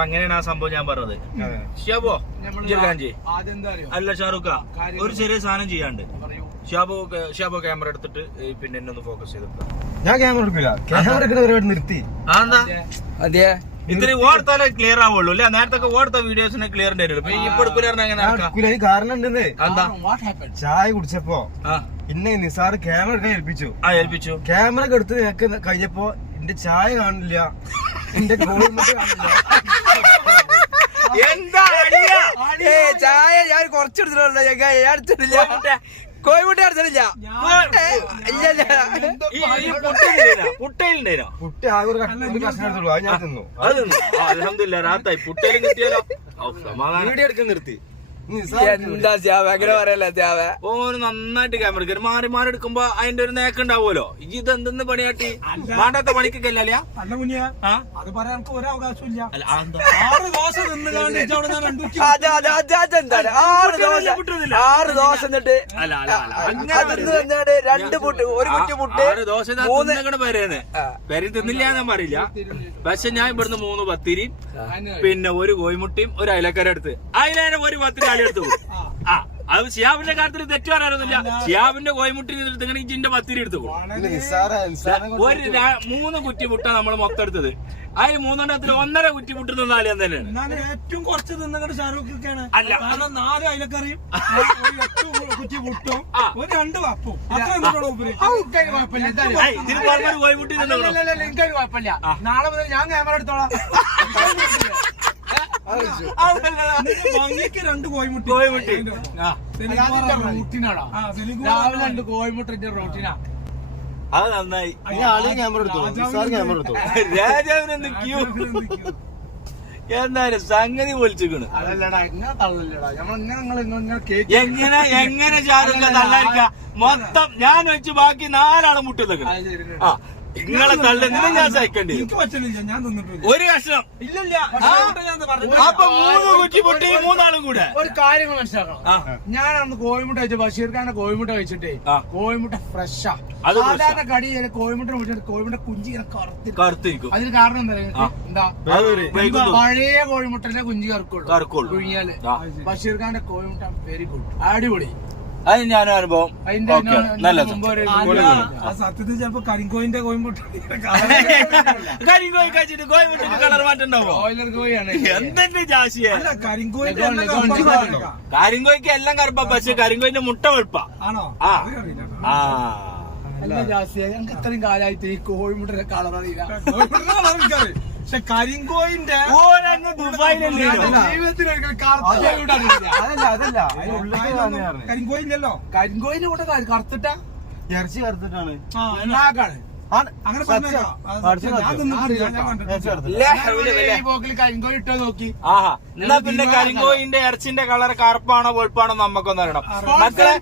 അങ്ങനെയാണ് ആ സംഭവം ഞാൻ പറഞ്ഞത്. ഷിയാബോ അല്ല ഷാറുഖ് ഒരു ചെറിയ സാധനം ചെയ്യാണ്ട് ഷിയാബോ ക്യാമറ എടുത്തിട്ട് പിന്നെ എന്നെ ഒന്ന് ഫോക്കസ് ചെയ്തിട്ട്. ഞാൻ ക്യാമറ എടുക്കില്ല, ക്യാമറ എടുക്കുന്ന പരിപാടി നിർത്തി. അതെ ഇത്തിരി ഓർത്താലേ ക്ലിയർ ആവുള്ളൂ അല്ലെ? നേരത്തെ ഓർത്ത വീഡിയോസിന് ക്ലിയർ കാരണം ഉണ്ടെന്ന്. ചായ കുടിച്ചപ്പോ പിന്നെ നിസാർ ക്യാമറ എടുക്കാൻ ഏൽപ്പിച്ചു. ക്യാമറ എടുത്ത് നിനക്ക് കഴിഞ്ഞപ്പോ എന്റെ ചായ കാണില്ല, എന്റെ ഗോൾമെന്റ് കാണില്ല. എന്താ ചായ ഞാൻ കുറച്ചെടുത്തിട്ടില്ല, കോഴിമുട്ട അടിച്ചിട്ടില്ല. പുട്ടയിലുണ്ടോ? പുട്ട് ആകെ ഒരു കഷ്ണം എടുത്തുള്ളൂ, അത് ഞാൻ തിന്നു. അൽഹംദുലില്ലാ രാത്തായി പുട്ടയിലും കിട്ടിയാലോ. വീഡിയോ എടുക്കാൻ നിർത്തി. എന്താ ചാവ അങ്ങനെ പറയല്ല? ചാവ ഓന് നന്നായിട്ട് ക്യാമറ എടുക്കും. മാറി മാറി എടുക്കുമ്പോ അതിന്റെ ഒരു നേക്കുണ്ടാവുമല്ലോ. ഇത് എന്തെന്ന് പണിയാട്ടി മാണ്ടാത്ത പണിക്കല്ല. അത് പറയാൻ എനിക്ക് ഒരു അവകാശമില്ല. 6 ദോശ എന്നിട്ട് 2 പുട്ട്, 1 കുറ്റി പുട്ട്, 6 ദോശ പേരേന്ന് പേര് തിന്നില്ല ഞാൻ പറയില്ല. പക്ഷെ ഞാൻ ഇവിടുന്ന് 3 പത്തിരിയും പിന്നെ 1 കോഴിമുട്ടിയും 1 അയലക്കര എടുത്ത് അതിലേറെ 1 പത്തിരി ആളി എടുത്തു. അത് ഷിയാബിന്റെ കാര്യത്തിൽ തെറ്റു പറയാനൊന്നുമില്ല. ഷിയാബിന്റെ കോഴിമുട്ടി എടുത്തെങ്കിൽ ഇന്റെ പത്തിരി എടുത്തു. 3 കുറ്റി മുട്ട നമ്മൾ മൊത്തം എടുത്തത്. അതിൽ 3 1.5 കുറ്റി മുട്ട തിന്നാല് തന്നെയാണ് ഏറ്റവും കുറച്ച് തിന്നങ്ങട്ട് ഷാരൂഖാണ്. കാരണം 4 അയലക്കറിയും 8 കുറ്റി മുട്ടും 2 വപ്പും കോഴിമുട്ടി എനിക്കൊരു കുഴപ്പമില്ല. നാളെ മുതൽ ഞാൻ ക്യാമറ എടുത്തോളാം. ഭംഗിക്ക് 2 കോഴിമുട്ടി റൂട്ടീനാണോ? രാവിലെ 2 കോഴിമുട്ടിന്റെ റൂട്ടീനാ. അത് നന്നായി. ക്യാമറ എടുത്തു, ക്യാമറ എടുത്തു. രാജാവിനെന്ത് ക്യൂ എന്തായാലും സംഗതി പൊളിച്ചിക്കണ്. എങ്ങനെ ഷാരൂഖ് തള്ളായിരിക്ക മൊത്തം ഞാൻ വെച്ച് ബാക്കി 4 ആള് മുട്ടുന്നേക്കണം. നിങ്ങളെ തള്ളുന്നത് ഞാൻ സഹിക്കേണ്ടി. എനിക്ക് പറ്റില്ല, ഞാൻ തിന്നിട്ടില്ല ഒരു കഷ്ണം. ഇല്ലില്ല. അപ്പൊ 3 കുറ്റി പൊട്ടി 3 ആളും കൂടെ. ഒരു കാര്യം മനസ്സിലാക്കണം. ഞാൻ അന്ന് കോഴിമുട്ട കഴിച്ച ബഷീർ ഖാന്റെ കോഴിമുട്ട കഴിച്ചിട്ടേ കോഴിമുട്ട ഫ്രഷാ. സാധാരണ കടി കോഴിമുട്ട കോഴിമുട്ട കുഞ്ചി കറുത്തിരിക്കും. അതിന് കാരണം എന്താ? പഴയ കോഴിമുട്ടന്റെ കുഞ്ചി കറുക്കുള്ളൂ കുഴിഞ്ഞാല്. ബഷീർ ഖാന്റെ കോഴിമുട്ട വെരി ഗുഡ്, അടിപൊളി. അത് ഞാനും അനുഭവം നല്ല സത്യത്തിൽ ചിലപ്പോ കരിങ്കോയിന്റെ കോഴിമുട്ട കരിങ്കോയി കഴിച്ചിട്ട് കോഴിമുട്ടിന് കളർ മാറ്റുണ്ടാവോ? ബോയിലർ കോഴിയാണ്. എന്തെന്റെ ജാസിയെ കരിങ്കോയിന്റെ കരിങ്കോയ്ക്ക് എല്ലാം കറുപ്പ, പക്ഷെ കരിങ്കോയിന്റെ മുട്ട വെളുപ്പ. ആണോ? അല്ല ജാസിയ, ഞങ്ങൾക്ക് ഇത്രയും കാലമായിട്ട് ഈ കോഴിമുട്ടന്റെ കളർ അറിയില്ല. പക്ഷെ കരിങ്കോയിന്റെ ദുബായിലല്ലേ കരിങ്കോയില്ലല്ലോ. കരിങ്കോയിന്റെ കൂടെ കറുത്തിട്ടാ ഇറച്ചി കറുത്തിട്ടാണ്. അങ്ങനെ കരിങ്കോയി ഇട്ടോ നോക്കി. എന്നാ പിന്നെ കരിങ്കോയിന്റെ ഇറച്ചിന്റെ കളർ കറുപ്പാണോ വെളുപ്പാണോ നമുക്കൊന്നും അറിയണം. മക്കളെ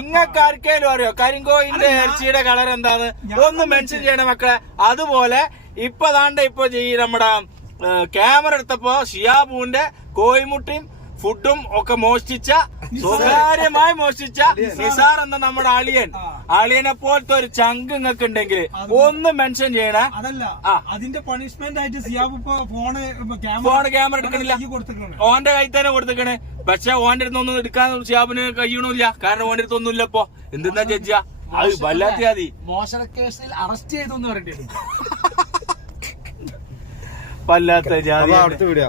ഇങ്ങക്കാർക്കേലും അറിയോ കരിങ്കോയിന്റെ ഇറച്ചിയുടെ കളർ എന്താന്ന് ഒന്ന് മെൻഷൻ ചെയ്യണേ മക്കളെ. അതുപോലെ ഇപ്പൊ നമ്മുടെ ക്യാമറ എടുത്തപ്പോ ഷിയാബുവിന്റെ കോഴിമുട്ടിയും ഫുഡും ഒക്കെ മോഷ്ടിച്ച, സ്വകാര്യമായി മോഷ്ടിച്ച നിസാർ എന്ന നമ്മുടെ അളിയനെ പോലത്തെ ഒരു ചങ്ക് നിങ്ങൾക്ക് ഉണ്ടെങ്കിൽ ഒന്ന് മെൻഷൻ ചെയ്യണേ. അതല്ല, അതിന്റെ പണിഷ്മെന്റ് ആയിട്ട് സിയാബ് ഫോണ് ക്യാമറ എടുക്കണില്ല, ഓന്റെ കൈ തന്നെ കൊടുത്തേക്കണേ. പക്ഷെ ഓന്റെ അടുത്തൊന്നും എടുക്കാൻ സിയാബിന് കഴിയണില്ല, കാരണം ഓന്റെ അടുത്തൊന്നുമില്ല. ഇപ്പൊ എന്തെന്നാ ജഡ്ജാ അത് വല്ലാത്ത മതി. മോശം കേസിൽ അറസ്റ്റ് ചെയ്തു എന്ന് പറയേണ്ടി വല്ലാത്ത ജാതി. അടുത്ത വീഡിയോ